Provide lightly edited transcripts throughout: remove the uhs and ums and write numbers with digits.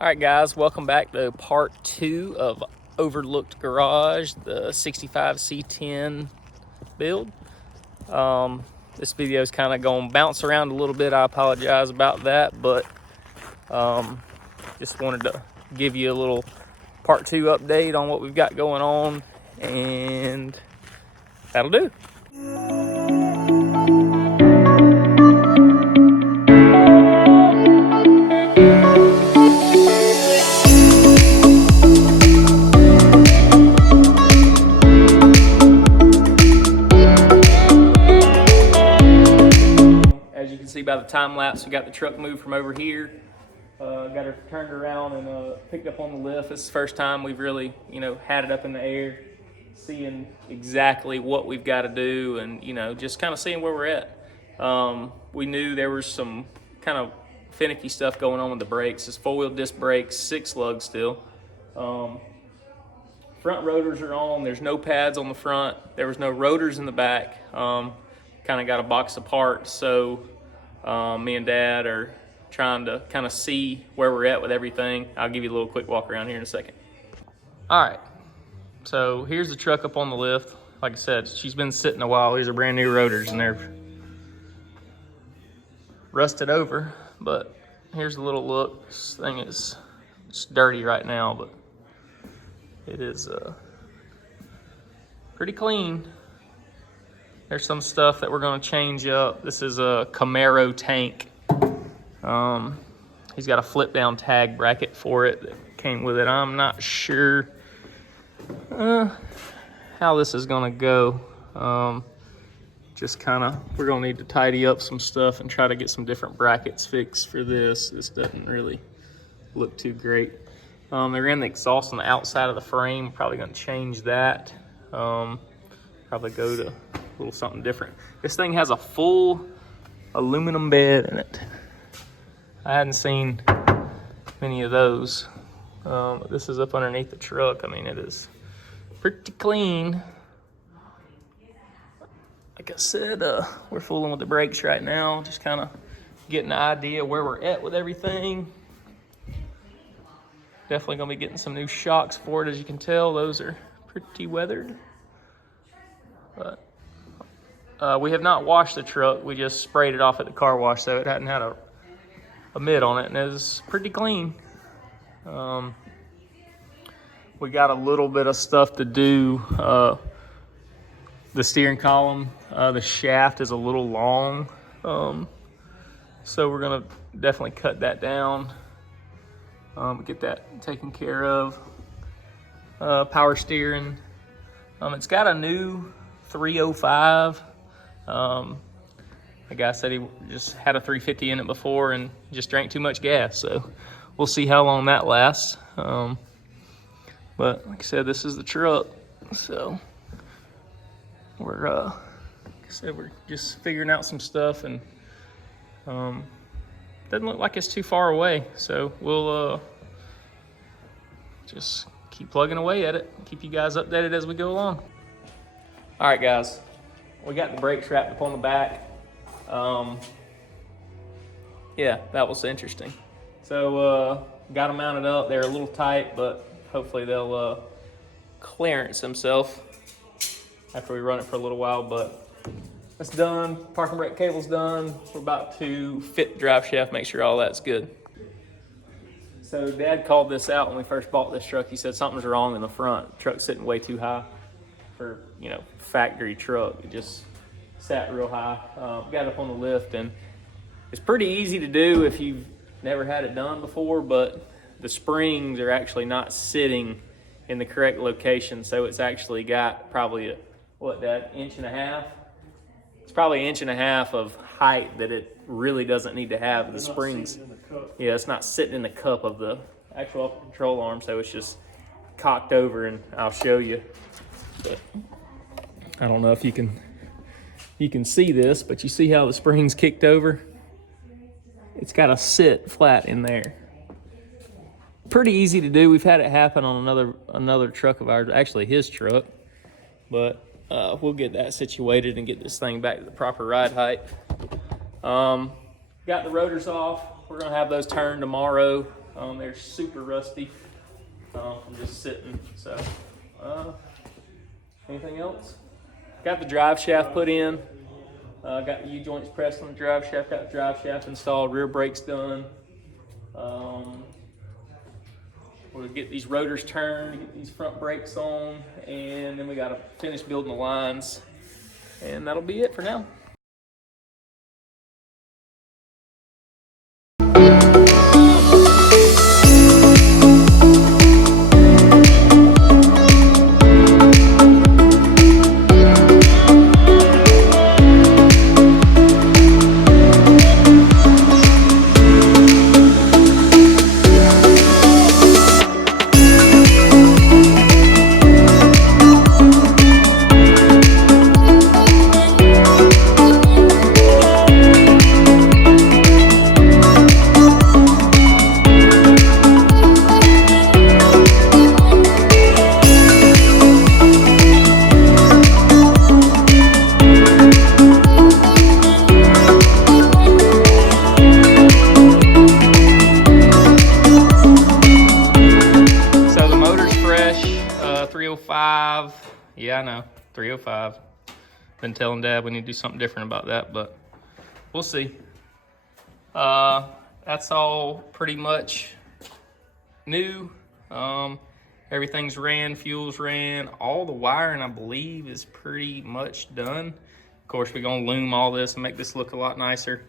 All right, guys, welcome back to part 2 of Overlooked Garage, the 65 C10 build. This video is kind of going to bounce around a little bit. I apologize about that, but just wanted to give you a little part 2 update on what we've got going on, and that'll do. As you can see by the time lapse, we got the truck moved from over here. Got her turned around and picked up on the lift. It's the first time we've really, had it up in the air, seeing exactly what we've got to do, and just kind of seeing where we're at. We knew there was some kind of finicky stuff going on with the brakes. It's 4-wheel disc brakes, 6 lugs still. Front rotors are on. There's no pads on the front. There was no rotors in the back. Kind of got a box apart, so me and Dad are trying to kind of see where we're at with everything. I'll give you a little quick walk around here in a second. All right, so here's the truck up on the lift. Like I said, she's been sitting a while. These are brand new rotors and they're rusted over, but here's a little look. This thing is just dirty right now, but it is pretty clean. There's some stuff that we're gonna change up. This is a Camaro tank. He's got a flip down tag bracket for it that came with it. I'm not sure how this is gonna go. Just kind of, we're gonna need to tidy up some stuff and try to get some different brackets fixed for this. This doesn't really look too great. They ran the exhaust on the outside of the frame. Probably gonna change that. Probably go to a little something different. This thing has a full aluminum bed in it. I hadn't seen many of those. This is up underneath the truck. I mean, it is pretty clean. Like I said, we're fooling with the brakes right now, just kind of getting an idea where we're at with everything. Definitely gonna be getting some new shocks for it. As you can tell, those are pretty weathered. But we have not washed the truck. We just sprayed it off at the car wash, so it hadn't had a mitt on it, and it was pretty clean. We got a little bit of stuff to do. The steering column, the shaft is a little long, so we're gonna definitely cut that down, get that taken care of. Power steering, it's got a new 305. The guy said he just had a 350 in it before and just drank too much gas, so we'll see how long that lasts. But like I said, this is the truck, so we're like I said, we're just figuring out some stuff, and doesn't look like it's too far away, so we'll just keep plugging away at it, keep you guys updated as we go along. All right, guys, we got the brakes wrapped up on the back. Yeah, that was interesting. So got them mounted up. They're a little tight, but hopefully they'll clearance themselves after we run it for a little while. But that's done. Parking brake cable's done. We're about to fit the drive shaft, make sure all that's good. So Dad called this out when we first bought this truck. He said something's wrong in the front. The truck's sitting way too high for, factory truck. It just sat real high. Got it up on the lift, and it's pretty easy to do if you've never had it done before, but the springs are actually not sitting in the correct location, so it's actually got probably inch and a half? It's probably 1.5 inches of height that it really doesn't need to have. The springs, yeah, it's not sitting in the cup of the actual control arm, so it's just cocked over, and I'll show you. But I don't know if you can see this, but you see how the spring's kicked over? It's got to sit flat in there. Pretty easy to do. We've had it happen on another truck of ours, actually his truck, but we'll get that situated and get this thing back to the proper ride height. Got the rotors off. We're gonna have those turned tomorrow. They're super rusty from just sitting. So, anything else? Got the drive shaft put in. Got the U-joints pressed on the drive shaft. Got the drive shaft installed. Rear brakes done. We'll get these rotors turned, get these front brakes on, and then we got to finish building the lines. And that'll be it for now. Yeah, I know, 305. Been telling Dad we need to do something different about that, but we'll see. That's all pretty much new. Everything's ran, fuel's ran. All the wiring, I believe, is pretty much done. Of course, we're gonna loom all this and make this look a lot nicer.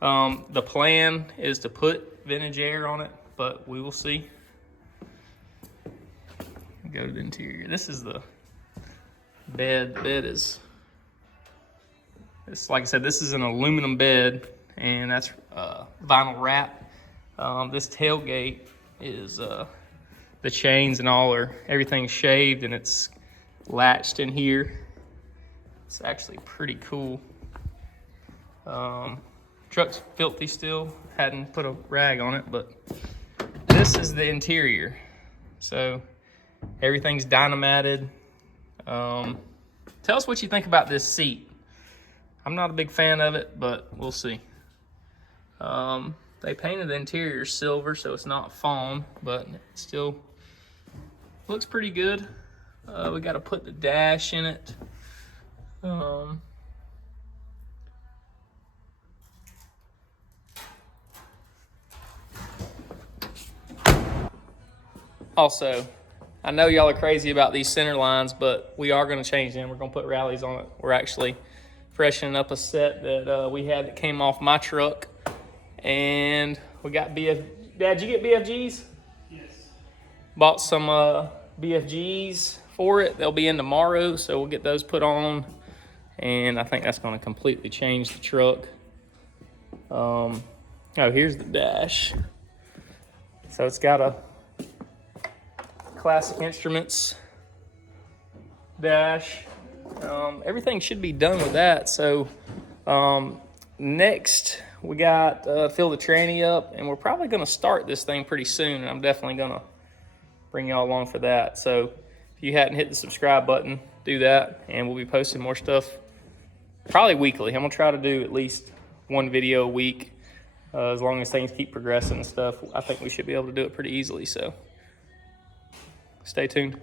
The plan is to put vintage air on it, but we will see. Go to the interior. This is the bed. The bed is, it's like I said, this is an aluminum bed, and that's vinyl wrap. This tailgate is the chains and all are, everything's shaved and it's latched in here. It's actually pretty cool. Truck's filthy still, hadn't put a rag on it, but this is the interior. So everything's dynamatted. Tell us what you think about this seat. I'm not a big fan of it, but we'll see. They painted the interior silver, so it's not fawn, but it still looks pretty good. We got to put the dash in it. Also, I know y'all are crazy about these center lines, but we are going to change them. We're going to put rallies on it. We're actually freshening up a set that we had that came off my truck. And we got Dad, did you get BFGs? Yes. Bought some BFGs for it. They'll be in tomorrow, so we'll get those put on. And I think that's going to completely change the truck. Oh, here's the dash. So it's got a Classic Instruments dash. Everything should be done with that. So next we got fill the tranny up, and we're probably going to start this thing pretty soon, and I'm definitely going to bring y'all along for that. So if you hadn't hit the subscribe button, do that, and we'll be posting more stuff probably weekly. I'm going to try to do at least one video a week. As long as things keep progressing and stuff, I think we should be able to do it pretty easily. So stay tuned.